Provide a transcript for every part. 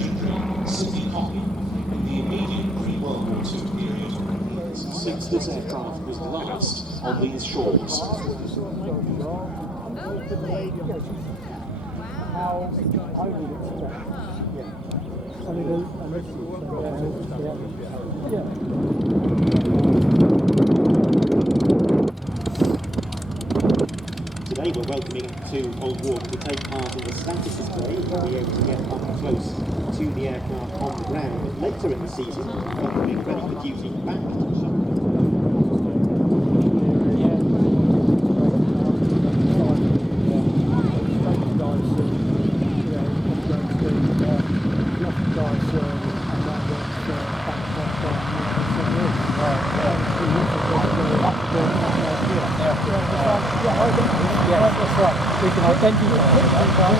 legendary Sydney Hockey in the immediate pre-World War II period, since this aircraft was last on these shores. Today we're welcoming 2 Old Wards to take part in the status display. We'll be able to get up close to the aircraft on the ground. But later in the season, we'll be ready for duty back to Shuttleworth. We can identify that.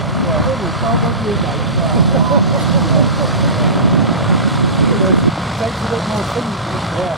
It takes a bit more signature.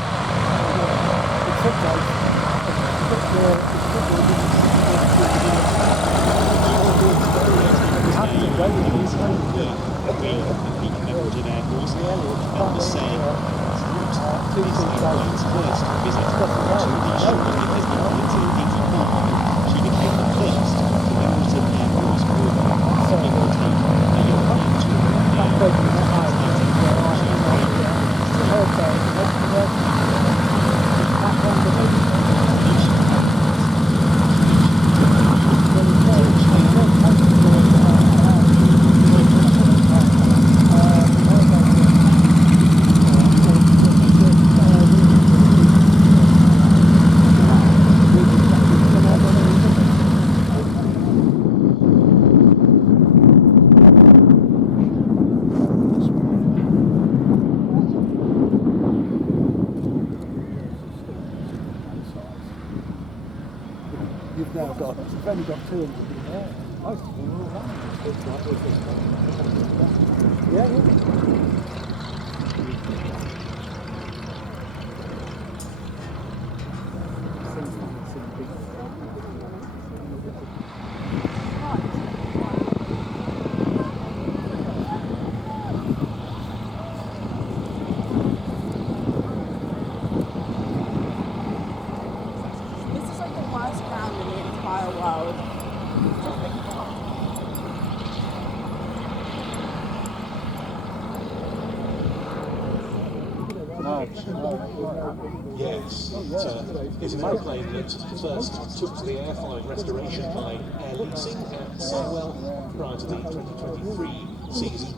You've now got, you've only got 200 in there. I used to do all that. Yeah, Yes, it's an airplane that first took to the air following restoration by Air Leasing at Sandwell prior to the 2023 season.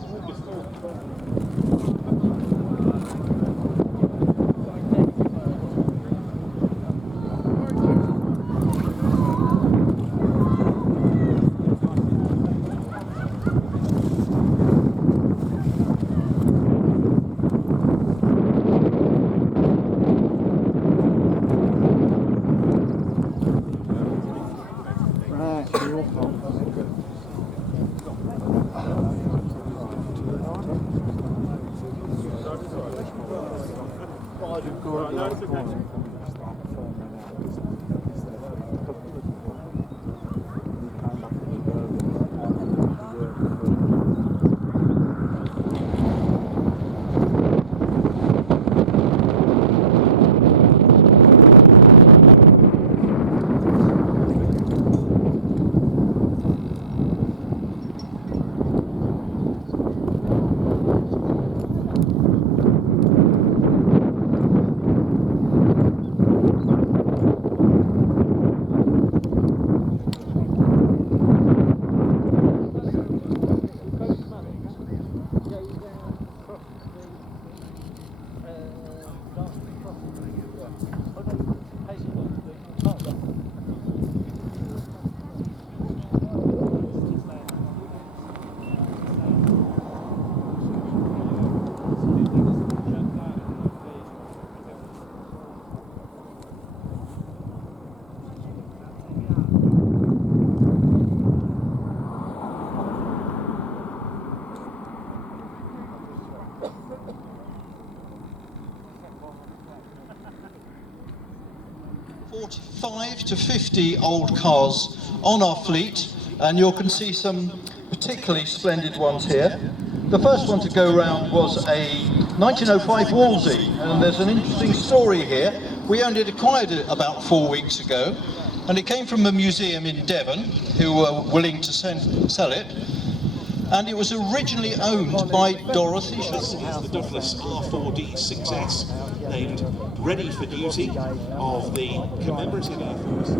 To 50 old cars on our fleet, and you can see some particularly splendid ones here. The first one to go round was a 1905 Wolsey, and there's an interesting story here. We only acquired it about 4 weeks ago, and it came from a museum in Devon who were willing to sell it. And it was originally owned by Dorothy This is the Douglas R4D success, named Ready for Duty of the Commemorative Air Force.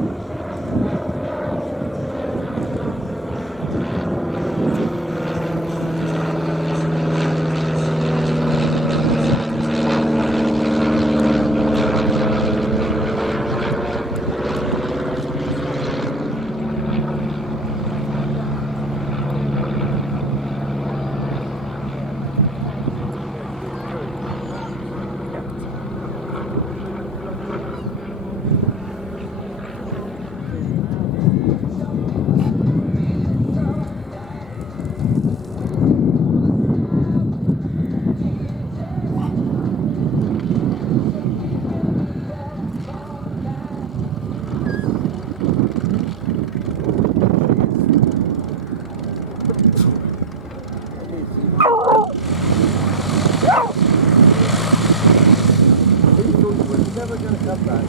Never going to come back.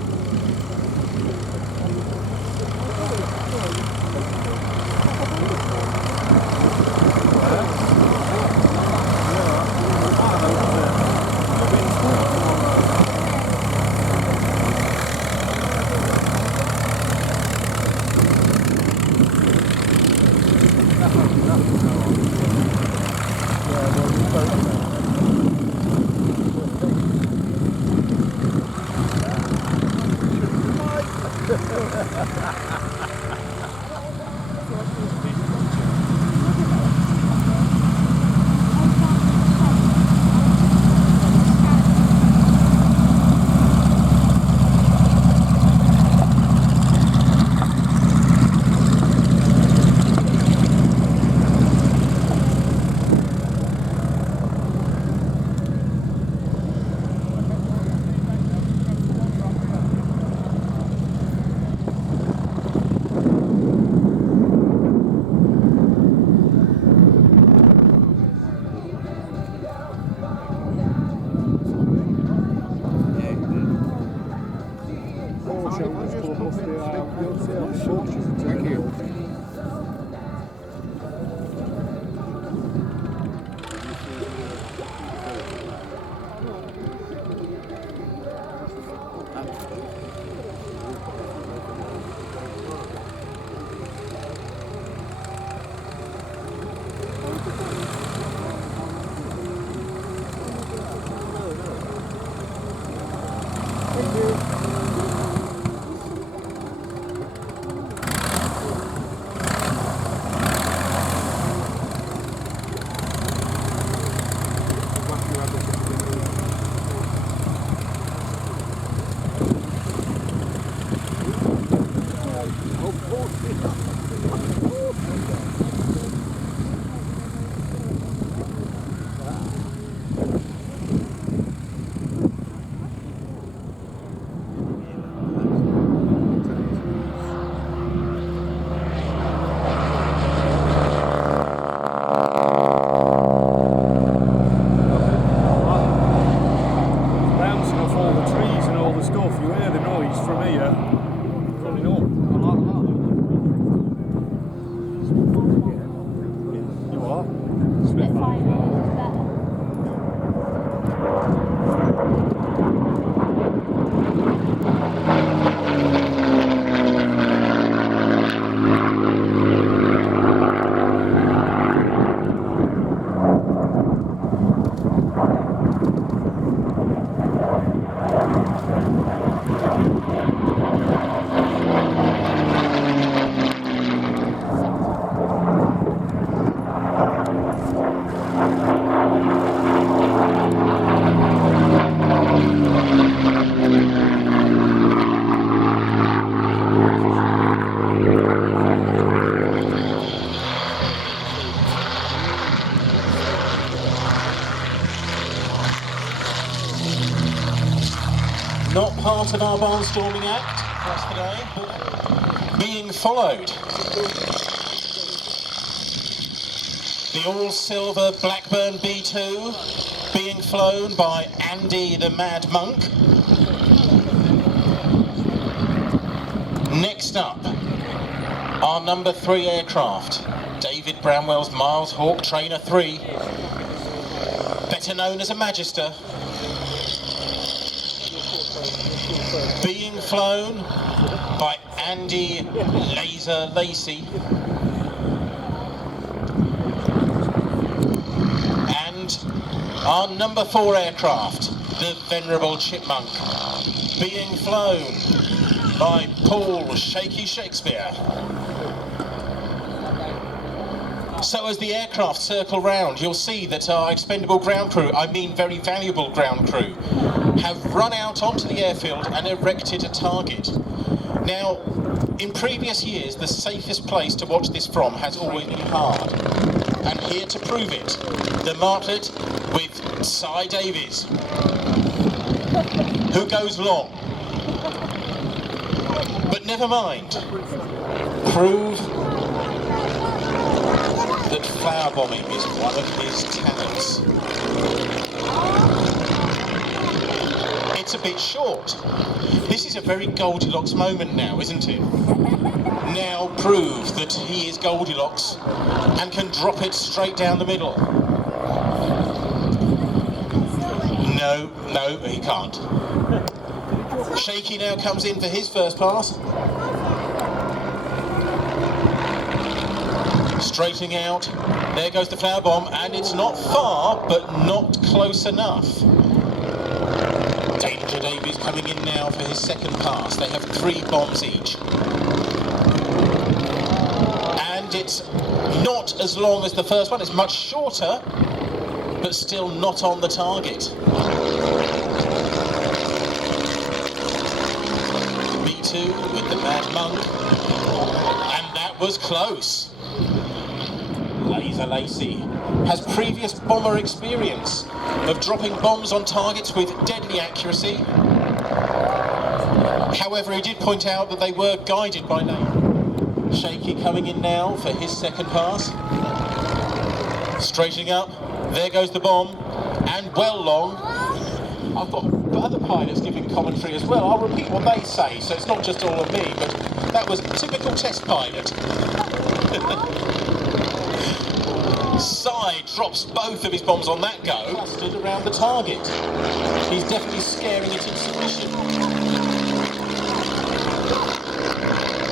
Thank you. Not part of our barnstorming act for us today, but being followed. The all-silver Blackburn B2 being flown by Andy the Mad Monk. Next up, our number 3 aircraft, David Bramwell's Miles Hawk Trainer 3, better known as a Magister, being flown by Andy Laser Lacey. And our number 4 aircraft, the Venerable Chipmunk, being flown by Paul Shaky Shakespeare. So as the aircraft circle round, you'll see that our expendable ground crew, I mean very valuable ground crew, have run out onto the airfield and erected a target. Now, in previous years, the safest place to watch this from has always been hard. And here to prove it, the Martlet with Cy Davies, who goes long. But never mind, prove that flower bombing is one of his talents. It's a bit short. This is a very Goldilocks moment now, isn't it? Now prove that he is Goldilocks and can drop it straight down the middle. No, he can't. Shaky now comes in for his first pass. Straightening out, there goes the flower bomb, and it's not far, but not close enough. Danger Davies coming in now for his second pass. They have 3 bombs each. And it's not as long as the first one, it's much shorter, but still not on the target. B2 with the Mad Monk, and that was close. Laser Lacey has previous bomber experience of dropping bombs on targets with deadly accuracy. However, he did point out that they were guided by name. Shaky coming in now for his second pass. Straightening up, there goes the bomb, and well long. I've got other pilots giving commentary as well. I'll repeat what they say, so it's not just all of me, but that was a typical test pilot. Cy drops both of his bombs on that go, clustered around the target. He's definitely scaring it into submission.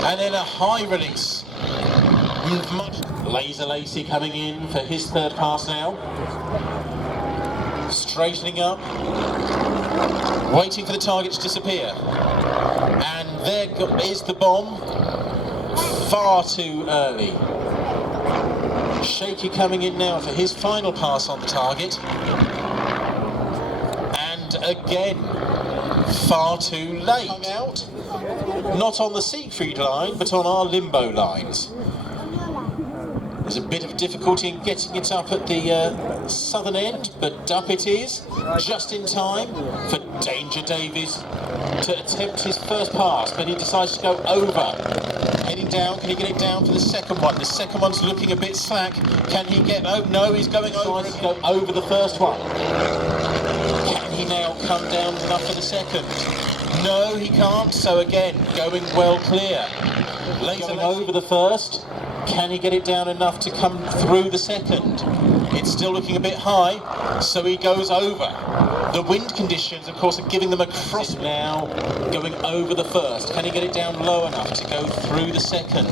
And then a high release. Laser Lacey coming in for his third pass now. Straightening up. Waiting for the target to disappear. And there is the bomb. Far too early. Shaky coming in now for his final pass on the target. And again, far too late. Hung out, not on the Siegfried line, but on our limbo lines. There's a bit of difficulty in getting it up at the southern end, but up it is, just in time for Danger Davies to attempt his first pass, but he decides to go over. Heading down, can he get it down for the second one? The second one's looking a bit slack. Can he get, oh no, he's going over, go over the first one. Can he now come down enough for the second? No, he can't, so again, going well clear. Laser over the first. Can he get it down enough to come through the second? It's still looking a bit high, so he goes over. The wind conditions, of course, are giving them a cross now, going over the first. Can he get it down low enough to go through the second?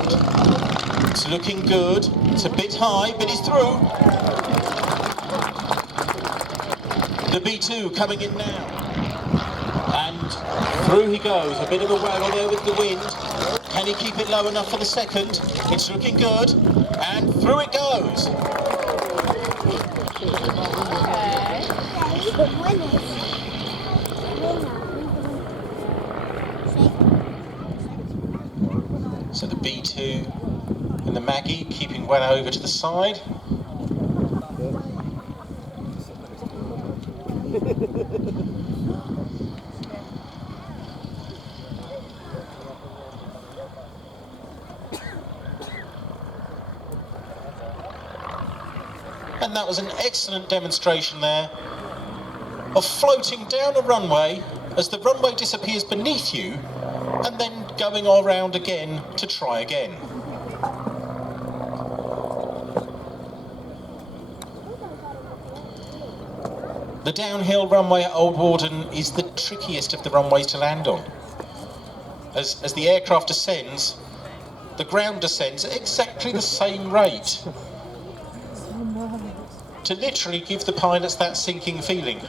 It's looking good. It's a bit high, but he's through. The B2 coming in now. And through he goes. A bit of a waggle there with the wind. Can he keep it low enough for the second? It's looking good. And through it goes. So the B2 and the Maggie keeping well over to the side. And that was an excellent demonstration there of floating down a runway as the runway disappears beneath you and then going all around again to try again. The downhill runway at Old Warden is the trickiest of the runways to land on. As the aircraft descends, the ground descends at exactly the same rate to literally give the pilots that sinking feeling.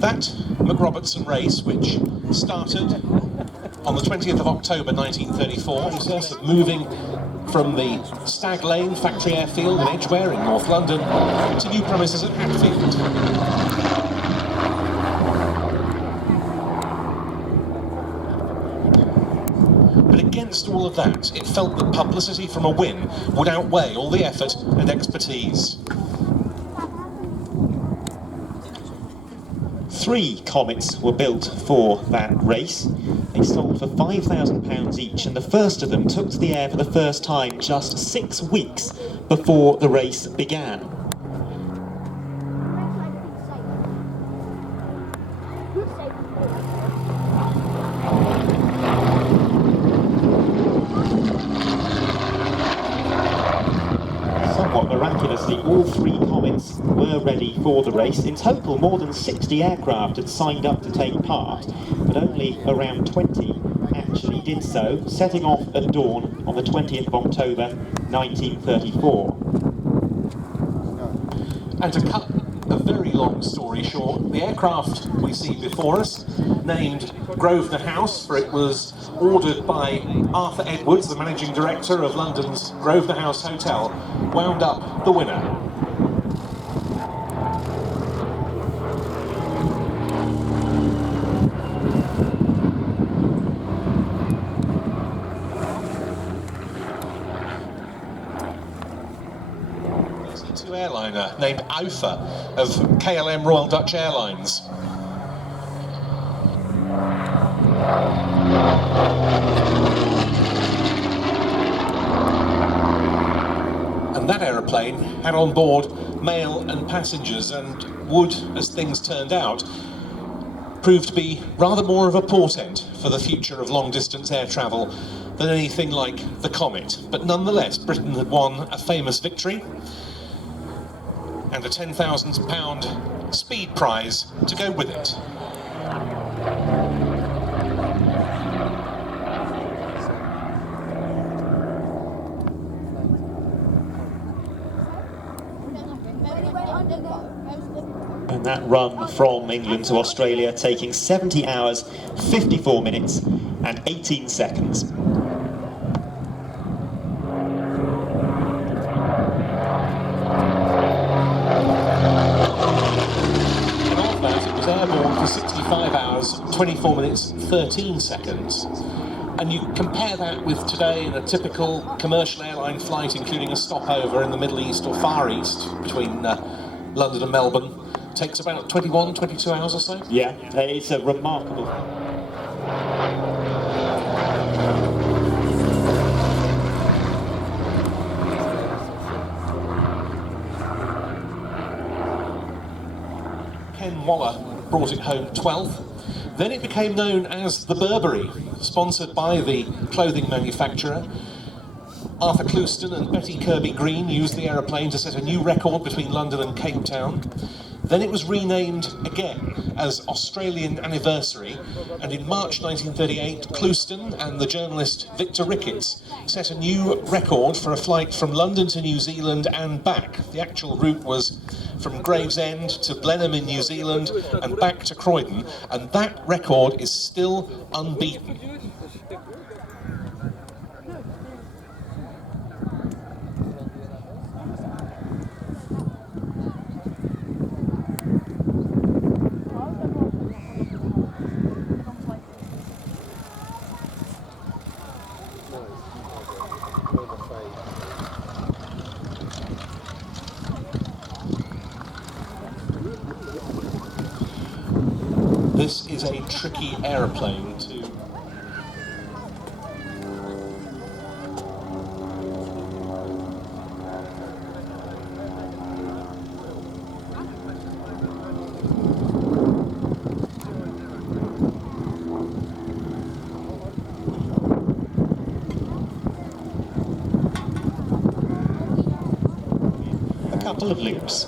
That McRobertson race, which started on the 20th of October 1934, process of moving from the Stag Lane factory airfield in Edgware in North London to new premises at Hatfield. But against all of that, it felt that publicity from a win would outweigh all the effort and expertise. 3 Comets were built for that race. They sold for £5,000 each, and the first of them took to the air for the first time just 6 weeks before the race began. Somewhat miraculously, all 3 Comets were ready for the race. In total, more than 60 aircraft had signed up to take part, but only around 20 actually did so, setting off at dawn on the 20th of October 1934. And to cut a very long story short, the aircraft we see before us, named Grosvenor House, for it was ordered by Arthur Edwards, the managing director of London's Grosvenor House Hotel, wound up the winner. It's a airliner named Aufa of KLM Royal Dutch Airlines. And that aeroplane had on board mail and passengers, and would, as things turned out, prove to be rather more of a portent for the future of long-distance air travel than anything like the Comet. But nonetheless, Britain had won a famous victory and a £10,000 speed prize to go with it. And that run from England to Australia taking 70 hours, 54 minutes and 18 seconds. Airborne for 65 hours, 24 minutes, 13 seconds. And you compare that with today in a typical commercial airline flight, including a stopover in the Middle East or Far East between London and Melbourne, takes about 21, 22 hours or so. Yeah, it's a remarkable... Ken Waller brought it home 12th. Then it became known as the Burberry, sponsored by the clothing manufacturer. Arthur Clouston and Betty Kirby Green used the aeroplane to set a new record between London and Cape Town. Then it was renamed again as Australian Anniversary, and in March 1938, Clouston and the journalist Victor Ricketts set a new record for a flight from London to New Zealand and back. The actual route was from Gravesend to Blenheim in New Zealand and back to Croydon, and that record is still unbeaten. This is a tricky aeroplane to... A couple of loops.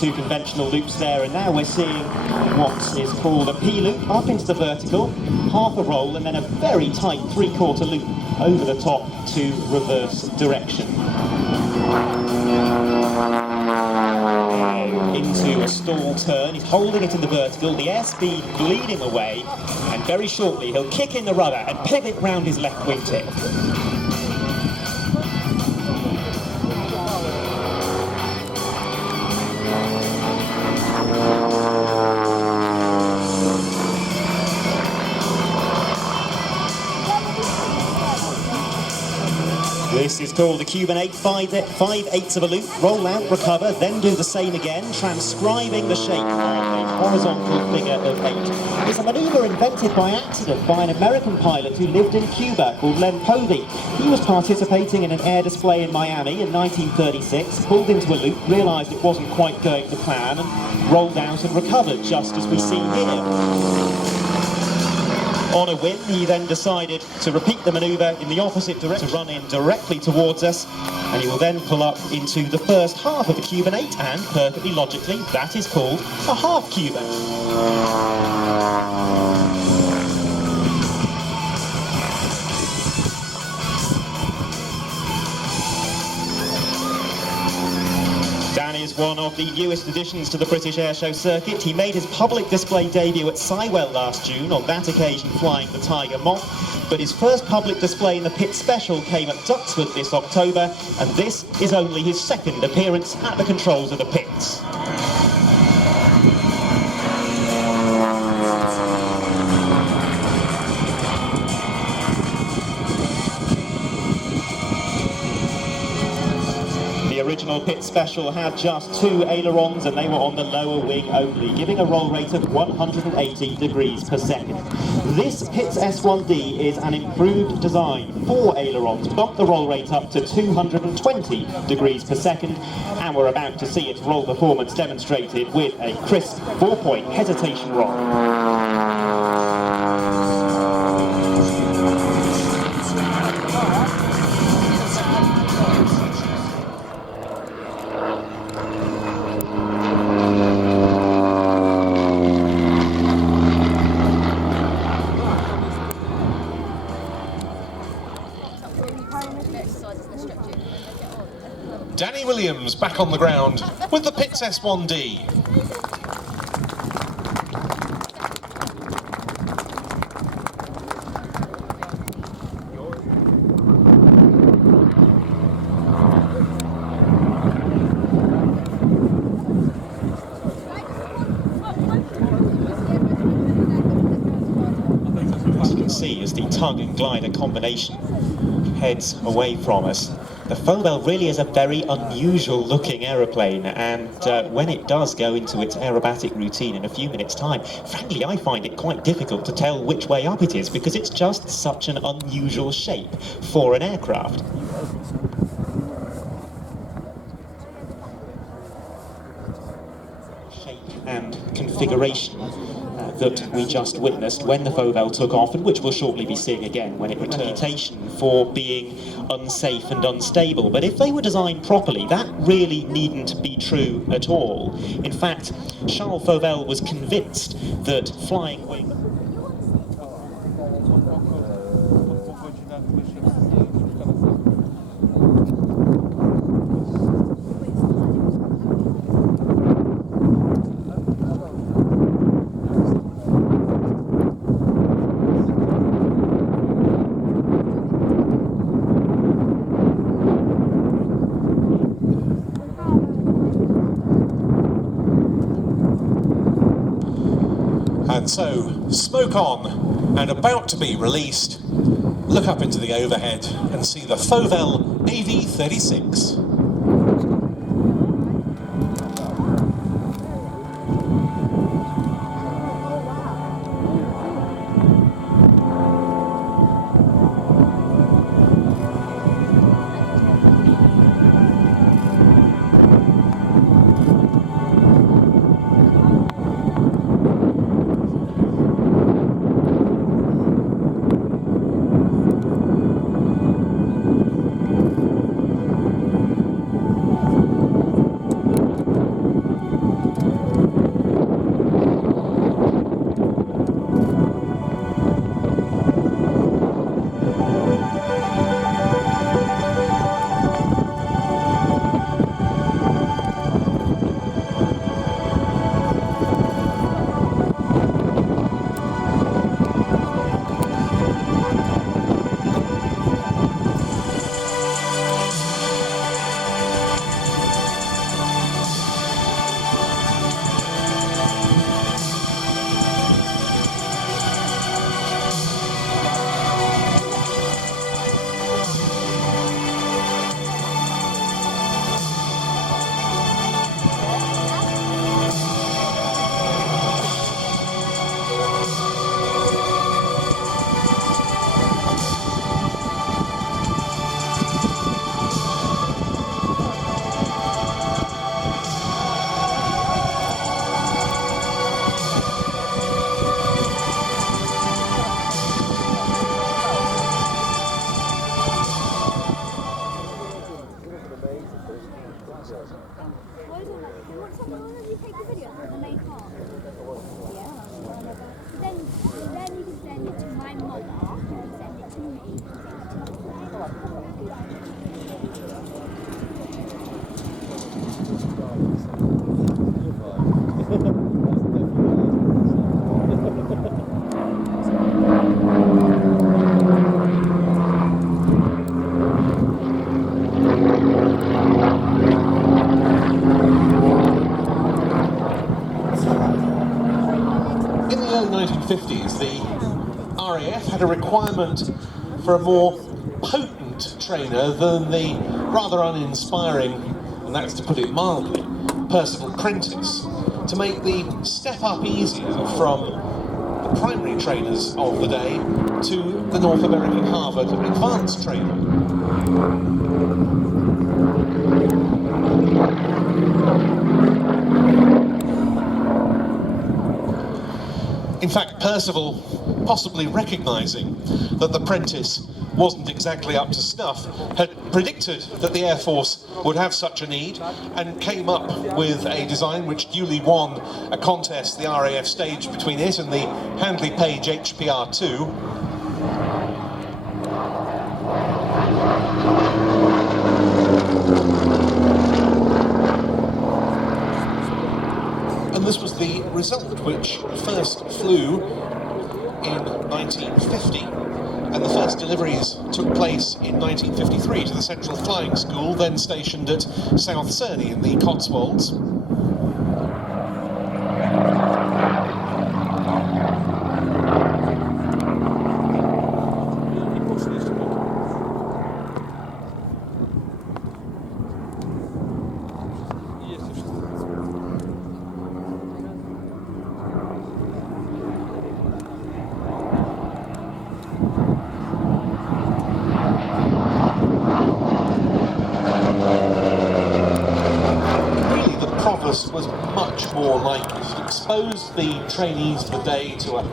Two conventional loops there, and now we're seeing what is called a P-loop up into the vertical, half a roll, and then a very tight three-quarter loop over the top to reverse direction. Into a stall turn, he's holding it in the vertical, the airspeed bleeding away, and very shortly he'll kick in the rudder and pivot round his left wingtip. This is called the Cuban 8, 5/8 of a loop, roll out, recover, then do the same again, transcribing the shape of a horizontal figure of 8. It's a manoeuvre invented by accident by an American pilot who lived in Cuba called Len Povey. He was participating in an air display in Miami in 1936, pulled into a loop, realised it wasn't quite going to plan, and rolled out and recovered, just as we see here. On a whim, he then decided to repeat the manoeuvre in the opposite direction, to run in directly towards us, and he will then pull up into the first half of the Cuban 8, and perfectly logically, that is called a half Cuban. Danny is one of the newest additions to the British Airshow circuit. He made his public display debut at Sywell last June, on that occasion flying the Tiger Moth, but his first public display in the Pit Special came at Duxford this October, and this is only his second appearance at the controls of the pits. The original Pit Special had just 2 ailerons, and they were on the lower wing only, giving a roll rate of 180 degrees per second. This Pit's S1D is an improved design. 4 ailerons bump the roll rate up to 220 degrees per second, and we're about to see its roll performance demonstrated with a crisp 4-point hesitation roll. Danny Williams back on the ground with the Pitts S1D. see as the tongue and glider combination heads away from us. The Fauvel really is a very unusual looking aeroplane, and when it does go into its aerobatic routine in a few minutes' time, frankly I find it quite difficult to tell which way up it is, because it's just such an unusual shape for an aircraft. Shape and configuration that we just witnessed when the Fauvel took off, and which we'll shortly be seeing again when it returns. Reputation for being unsafe and unstable, but if they were designed properly, that really needn't be true at all. In fact, Charles Fauvel was convinced that flying wing... And so, smoke on, and about to be released, look up into the overhead and see the Fauvel AV-36. Then you can send it to my mother and send it to me. In the early 1950s, the RAF had a requirement for a more potent trainer than the rather uninspiring, and that's to put it mildly, Percival Prentice, to make the step up easier from the primary trainers of the day to the North American Harvard advanced trainer. In fact, Percival, possibly recognising that the Prentice wasn't exactly up to snuff, had predicted that the Air Force would have such a need and came up with a design which duly won a contest the RAF staged between it and the Handley Page HPR-2. And this was the result, which first flew in 1950, and the first deliveries took place in 1953 to the Central Flying School, then stationed at South Cerney in the Cotswolds. was much more likely. It exposed the trainees of the day to a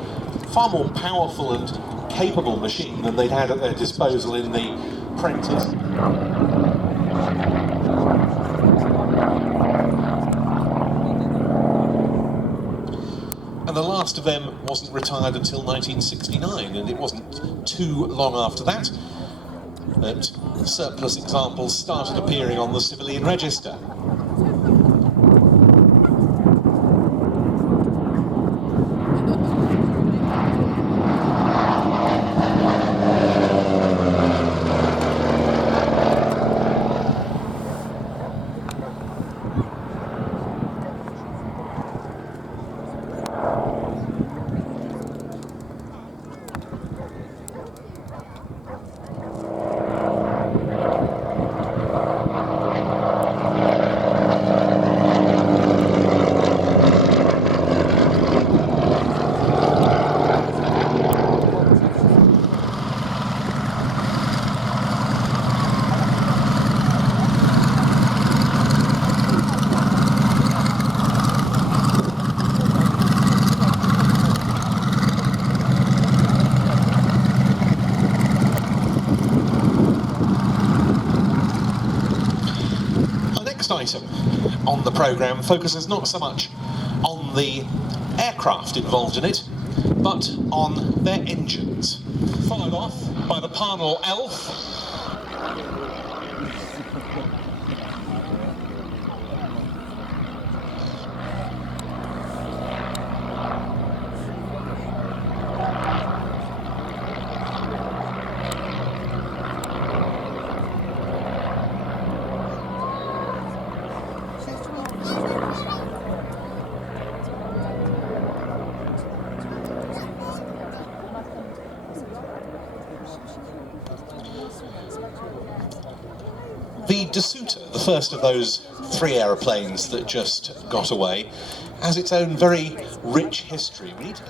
far more powerful and capable machine than they'd had at their disposal in the Prentice. And the last of them wasn't retired until 1969, and it wasn't too long after that that surplus examples started appearing on the civilian register. Item on the programme focuses not so much on the aircraft involved in it, but on their engines. Followed off by the Parnell Elf. The De Soto, the first of those 3 aeroplanes that just got away, has its own very rich history. We need to...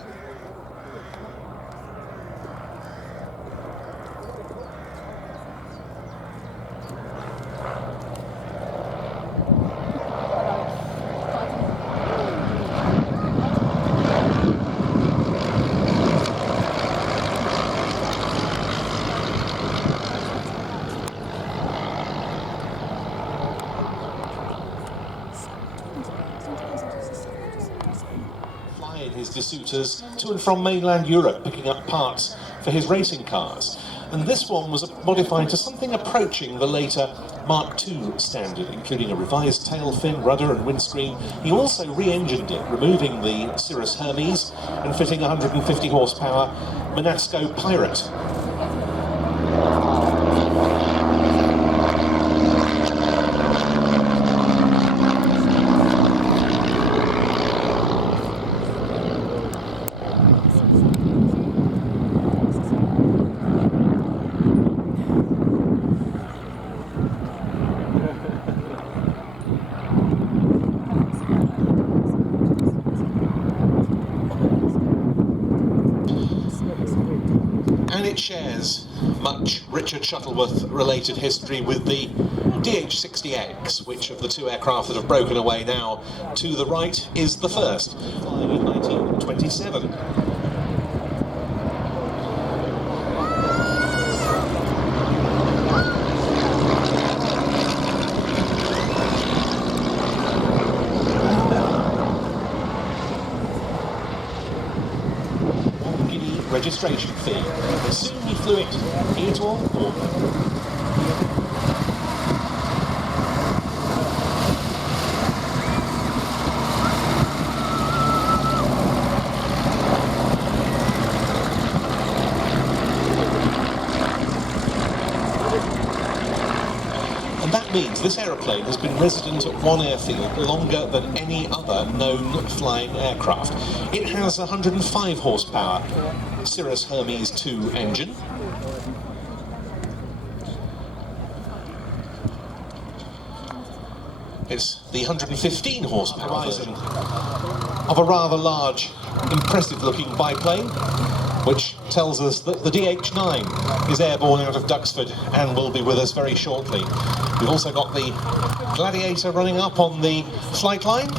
his De Sotos to and from mainland Europe, picking up parts for his racing cars. And this one was modified to something approaching the later Mark II standard, including a revised tail fin, rudder and windscreen. He also re-engined it, removing the Cirrus Hermes and fitting a 150 horsepower Monasco Pirate. And it shares much Richard Shuttleworth related history with the DH-60X, which of the 2 aircraft that have broken away now to the right is the first, flying in 1927. Registration fee. As soon he flew it, it or And that means this aeroplane has been resident at one airfield longer than any other known flying aircraft. It has a 105 horsepower Cirrus Hermes 2 engine. It's the 115 horsepower horizon of a rather large, impressive-looking biplane, which tells us that the DH-9 is airborne out of Duxford and will be with us very shortly. We've also got the Gladiator running up on the flight line,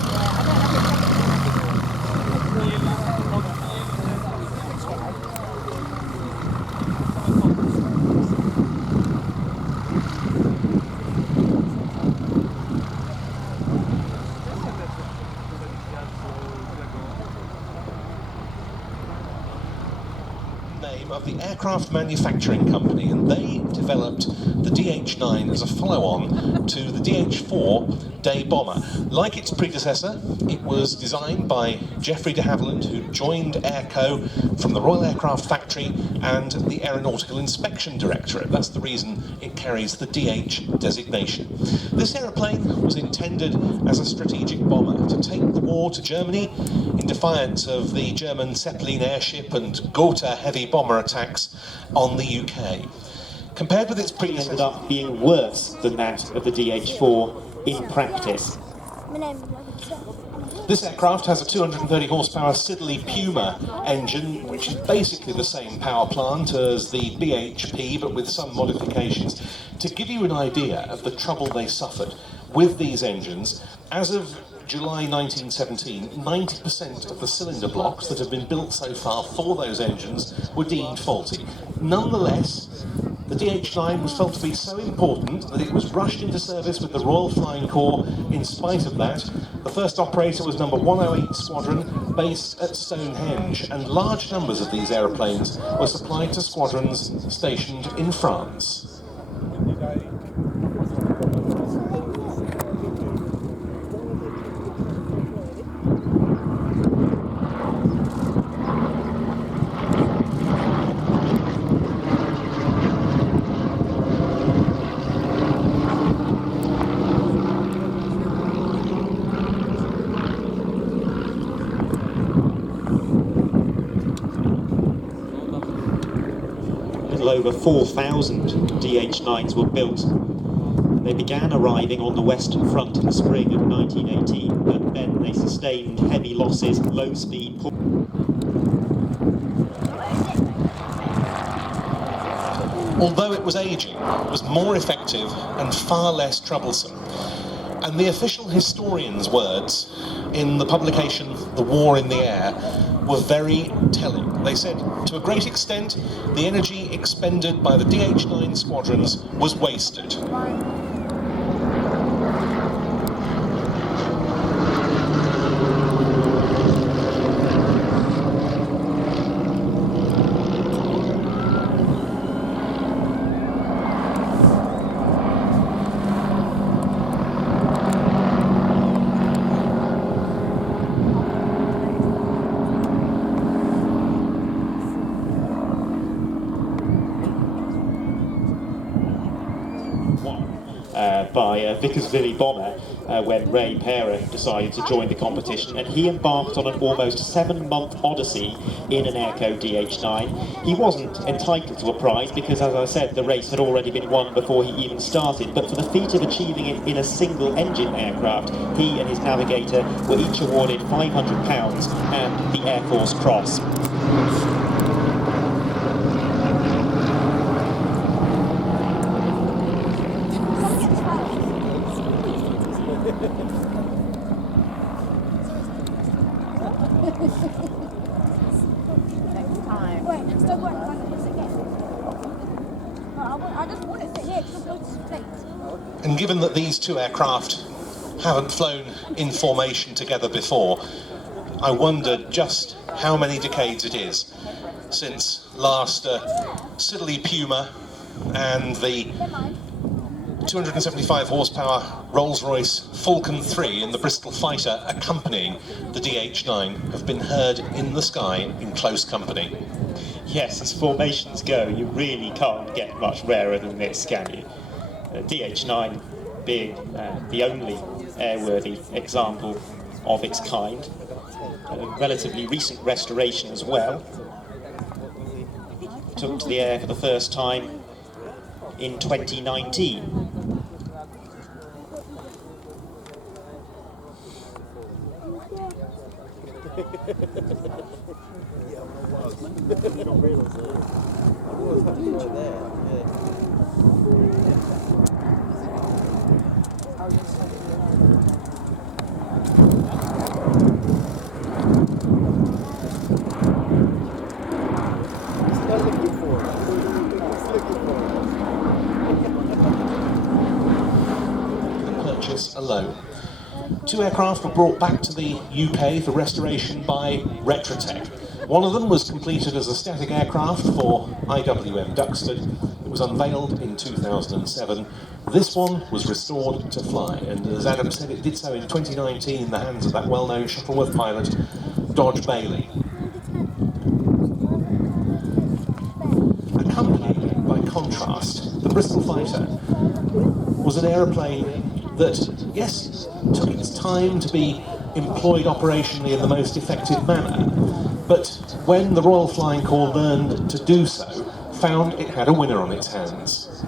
name of the aircraft manufacturing company, and they developed the DH-9 as a follow-on to the DH-4 day bomber. Like its predecessor, it was designed by Geoffrey de Havilland, who joined Airco from the Royal Aircraft Factory and the Aeronautical Inspection Directorate. That's the reason it carries the DH designation. This aeroplane was intended as a strategic bomber to take the war to Germany in defiance of the German Zeppelin airship and Gotha heavy bomber attacks on the UK. Compared with its predecessor, ended up being worse than that of the DH-4 in practice. this aircraft has a 230 horsepower Siddeley Puma engine, which is basically the same power plant as the BHP, but with some modifications. To give you an idea of the trouble they suffered with these engines, as of July 1917, 90% of the cylinder blocks that have been built so far for those engines were deemed faulty. Nonetheless, the DH-9 was felt to be so important that it was rushed into service with the Royal Flying Corps. In spite of that, the first operator was number 108 Squadron, based at Stonehenge, and large numbers of these aeroplanes were supplied to squadrons stationed in France. Over 4,000 DH-9s were built. They began arriving on the Western Front in the spring of 1918, but then they sustained heavy losses, low speed. Although it was aging, it was more effective and far less troublesome. And the official historian's words in the publication The War in the Air were very telling. They said, to a great extent, the energy expended by the DH-9 squadrons was wasted. By Vickersville bomber when Ray Parer decided to join the competition, and he embarked on an almost 7-month odyssey in an Airco DH-9. He wasn't entitled to a prize because, as I said, the race had already been won before he even started, but for the feat of achieving it in a single-engine aircraft, he and his navigator were each awarded £500 and the Air Force Cross. And given that these two aircraft haven't flown in formation together before, I wondered just how many decades it is since last Siddeley Puma and the 275 horsepower Rolls-Royce Falcon 3 and the Bristol Fighter accompanying the DH-9 have been heard in the sky in close company. Yes, as formations go, you really can't get much rarer than this, can you? DH-9 being the only airworthy example of its kind. A relatively recent restoration as well. Took to the air for the first time in 2019. Purchase alone. Two aircraft were brought back to the UK for restoration by Retrotec. One of them was completed as a static aircraft for IWM Duxford. It was unveiled in 2007. This one was restored to fly, and as Adam said, it did so in 2019 in the hands of that well-known Shuttleworth pilot, Dodge Bailey. Accompanied, by contrast, the Bristol Fighter was an aeroplane that, yes, took its time to be employed operationally in the most effective manner, but when the Royal Flying Corps learned to do so, found it had a winner on its hands.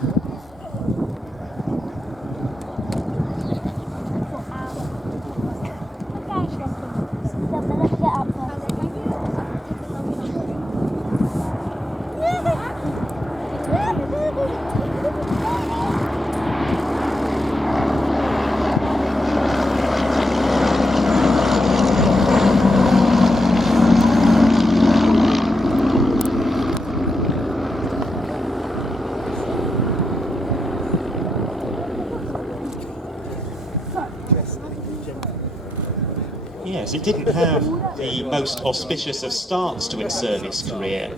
Yes, it didn't have the most auspicious of starts to its service career.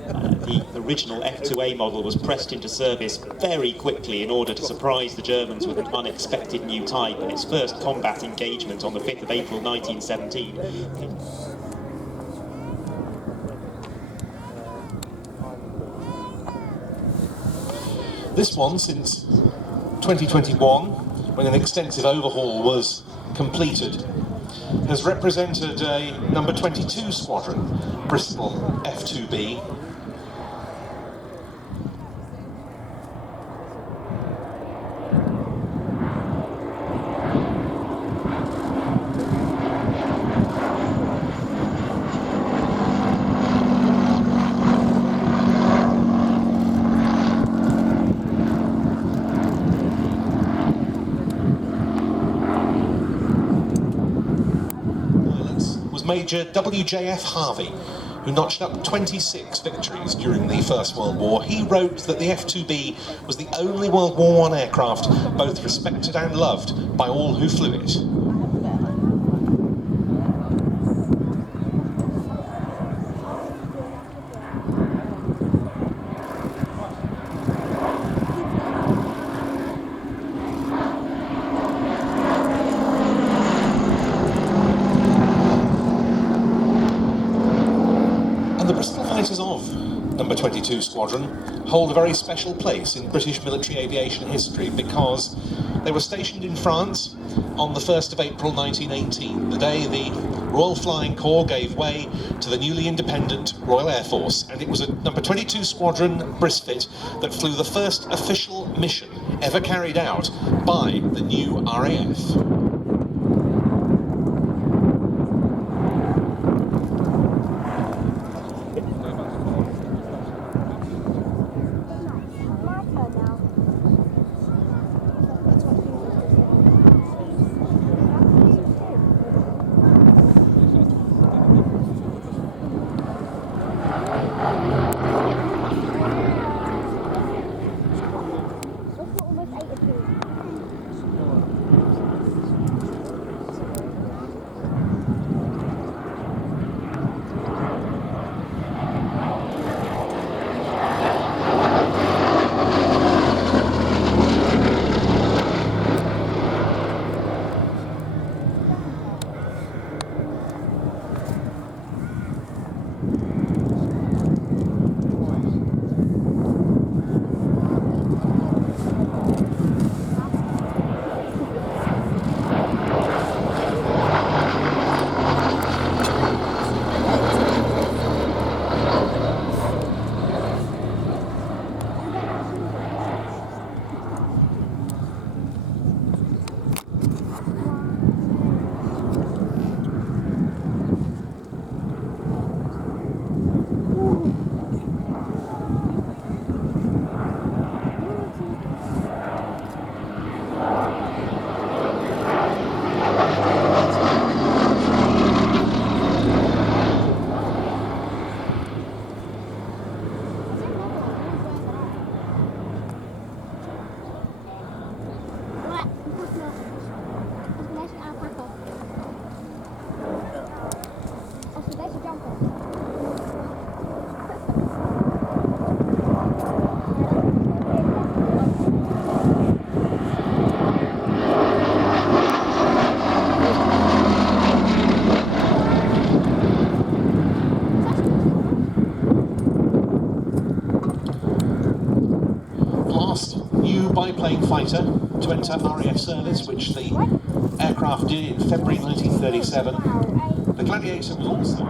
The original F2A model was pressed into service very quickly in order to surprise the Germans with an unexpected new type in its first combat engagement on the 5th of April 1917. This one, since 2021, when an extensive overhaul was completed, has represented a number 22 squadron, Bristol F2B. Was Major W.J.F. Harvey, who notched up 26 victories during the First World War. He wrote that the F2B was the only World War I aircraft both respected and loved by all who flew it. The Bristol Fighters of number 22 Squadron hold a very special place in British military aviation history because they were stationed in France on the 1st of April 1918, the day the Royal Flying Corps gave way to the newly independent Royal Air Force, and it was a number 22 Squadron Brisfit that flew the first official mission ever carried out by the new RAF. biplane fighter to enter RAF service, which the aircraft did in February 1937. The Gladiator was also...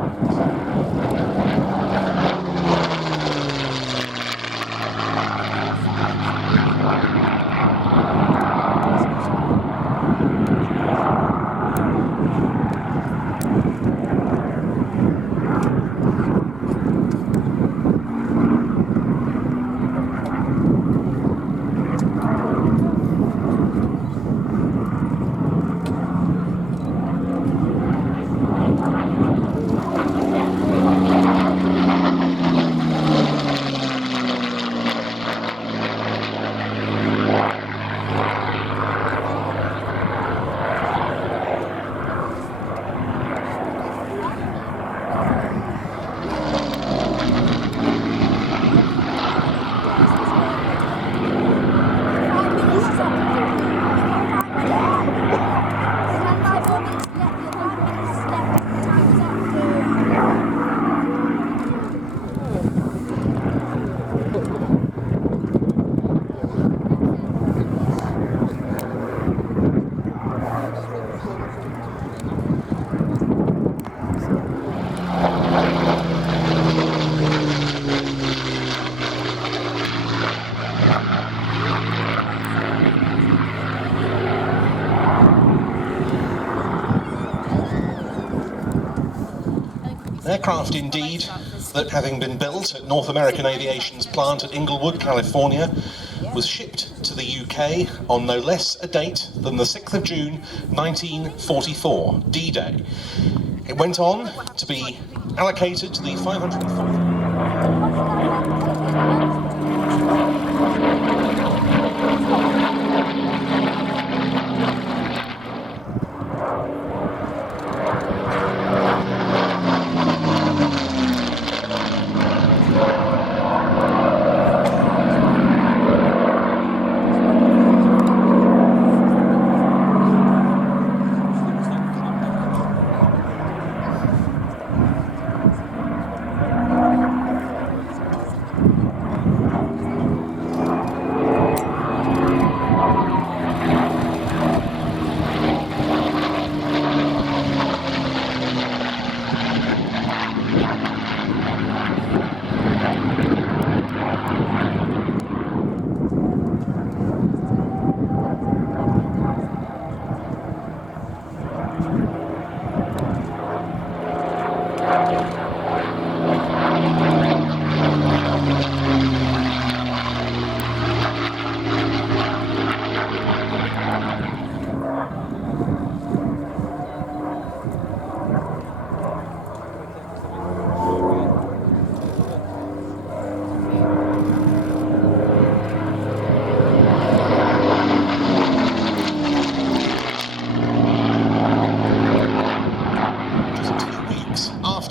Aircraft indeed, that having been built at North American Aviation's plant at Inglewood, California, was shipped to the UK on no less a date than the 6th of June 1944, D-Day. It went on to be allocated to the 540th...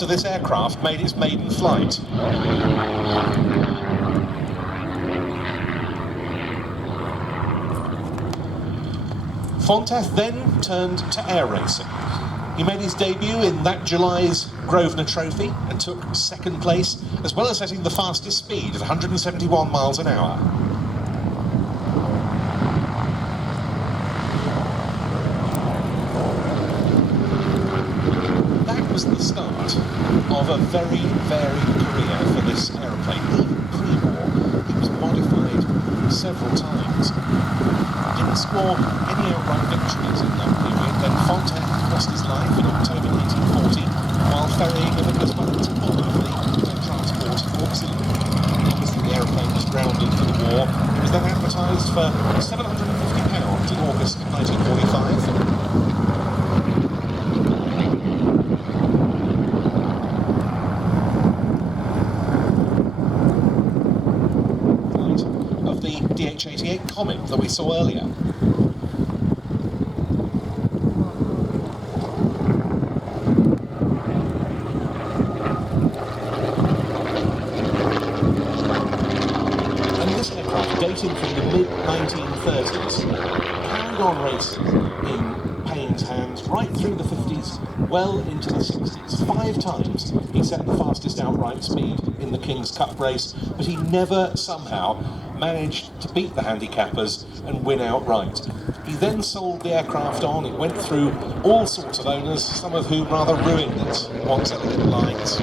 This aircraft made its maiden flight. Fonteth then turned to air racing. He made his debut in that July's Grosvenor Trophy and took second place, as well as setting the fastest speed at 171 miles an hour. The start of a very varied career for this aeroplane. Even pre-war, it was modified several times. Didn't score any outright victories in that period. Then Fonteth lost his life in October 1940 while ferrying a Midwest transport auxiliary. Obviously the aeroplane was grounded for the war. It was then advertised for £750 in August of 1945. DH-88 Comet that we saw earlier. And this aircraft, dating from the mid-1930s, carried on racing in Payne's hands right through the 50s, well into the 60s. 5 times he set the fastest outright speed in the King's Cup race, but he never somehow managed to beat the handicappers and win outright. He then sold the aircraft on. It went through all sorts of owners, some of whom rather ruined it once Elegant Lines.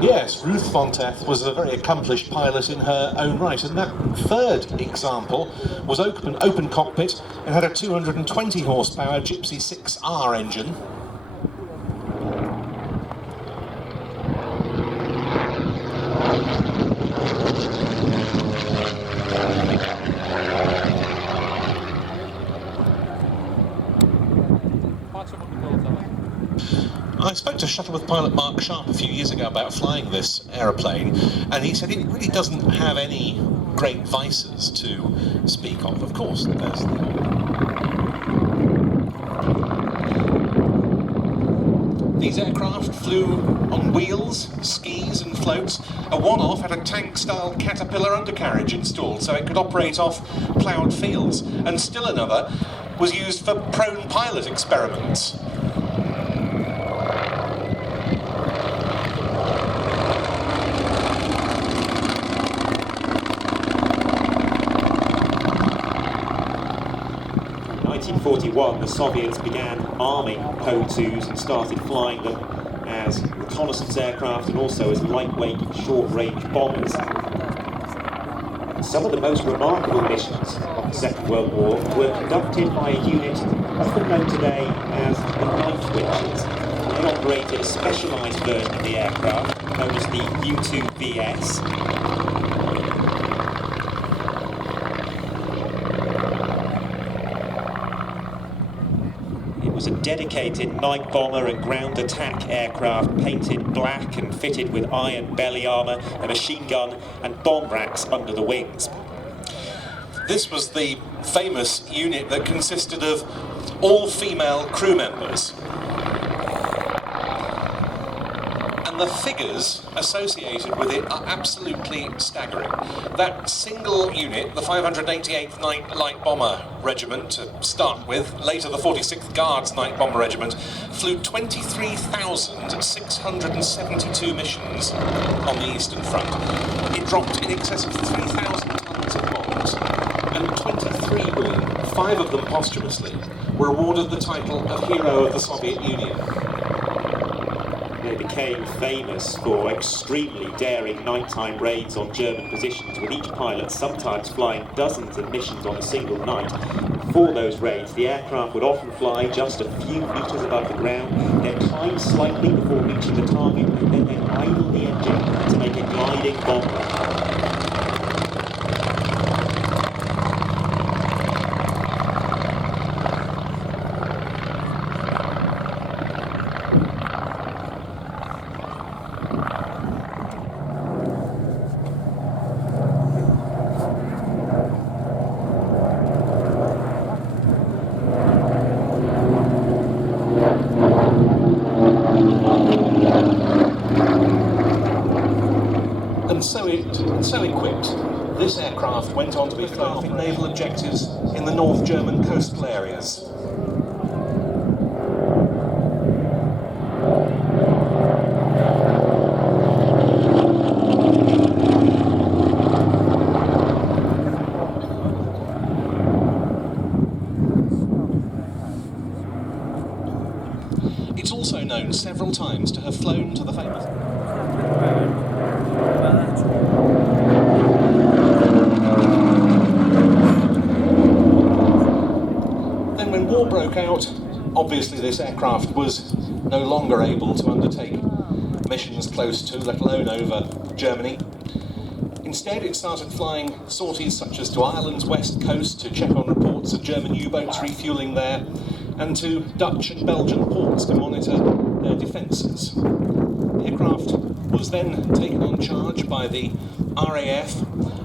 Yes, Ruth Fonteth was a very accomplished pilot in her own right, and that third example was open cockpit and had a 220 horsepower Gypsy 6R engine. I spoke to Shuttleworth pilot Mark Sharp a few years ago about flying this aeroplane, and he said it really doesn't have any great vices to speak of. Of course, there's these aircraft flew on wheels, skis and floats. A one-off had a tank-style Caterpillar undercarriage installed so it could operate off ploughed fields, and still another was used for prone pilot experiments. In 1941, the Soviets began arming Po-2s and started flying them as reconnaissance aircraft and also as lightweight, short-range bombers. Some of the most remarkable missions of the Second World War were conducted by a unit often known today as the Night Witches. They operated a specialised version of the aircraft known as the U-2VS. A dedicated night bomber and ground attack aircraft painted black and fitted with iron belly armour, a machine gun and bomb racks under the wings. This was the famous unit that consisted of all female crew members. And the figures associated with it are absolutely staggering. That single unit, the 588th Light Bomber Regiment to start with, later the 46th Guards Night Bomber Regiment, flew 23,672 missions on the Eastern Front. It dropped in excess of 3,000 tons of bombs, and 23 women, 5 of them posthumously, were awarded the title of Hero of the Soviet Union. They became famous for extremely daring nighttime raids on German positions, with each pilot sometimes flying dozens of missions on a single night. For those raids, the aircraft would often fly just a few metres above the ground, then climb slightly before reaching the target, and then they'd idle the engine to make a gliding bomb run. And so equipped, this aircraft went on to be flown off in naval objectives in the North German coastal areas. It's also known several times to have flown to the famous... Then when war broke out, obviously this aircraft was no longer able to undertake missions close to, let alone over, Germany. Instead, it started flying sorties such as to Ireland's west coast to check on reports of German U-boats refuelling there, and to Dutch and Belgian ports to monitor their defences. The aircraft was then taken on charge by the RAF,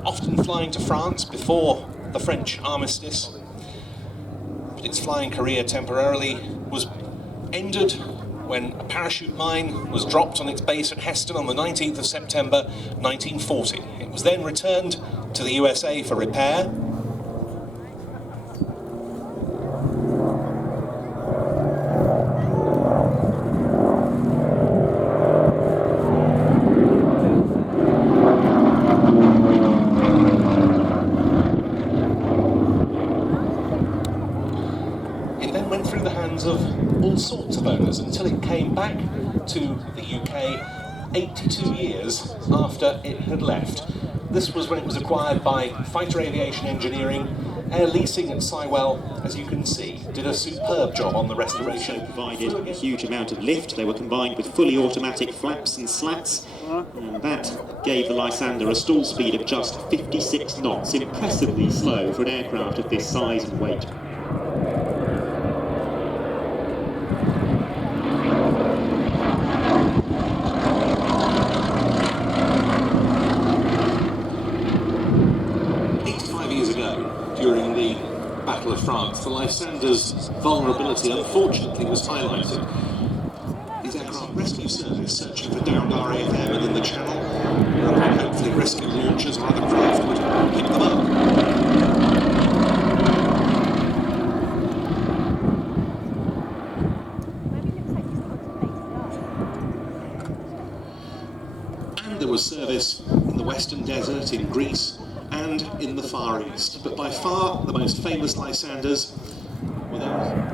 often flying to France before the French armistice. But its flying career temporarily was ended when a parachute mine was dropped on its base at Heston on the 19th of September 1940. It was then returned to the USA for repair. It then went through the hands of all sorts of owners until it came back to the UK 82 years after it had left. This was when it was acquired by Fighter Aviation Engineering. Air Leasing at Sywell, as you can see, did a superb job on the restoration. Provided a huge amount of lift. They were combined with fully automatic flaps and slats, and that gave the Lysander a stall speed of just 56 knots, impressively slow for an aircraft of this size and weight. During the Battle of France, the Lysander's vulnerability unfortunately was highlighted. These aircraft rescue service searching for downed RAF airmen in the Channel, and hopefully rescue launchers or other craft would pick them up. And there was service in the Western Desert, in Greece, and in the Far East. But by far the most famous Lysanders were those.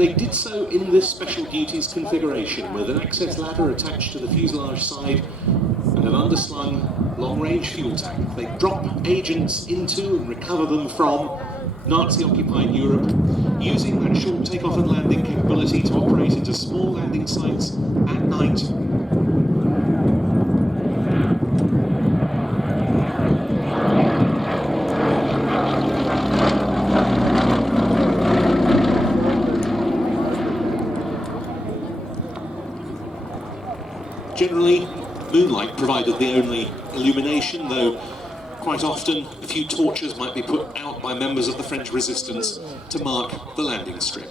They did so in this special duties configuration with an access ladder attached to the fuselage side and an underslung long-range fuel tank. They drop agents into and recover them from Nazi-occupied Europe, using that short takeoff and landing capability to operate into small landing sites at night. Generally, moonlight provided the only illumination, though quite often a few torches might be put out by members of the French resistance to mark the landing strip.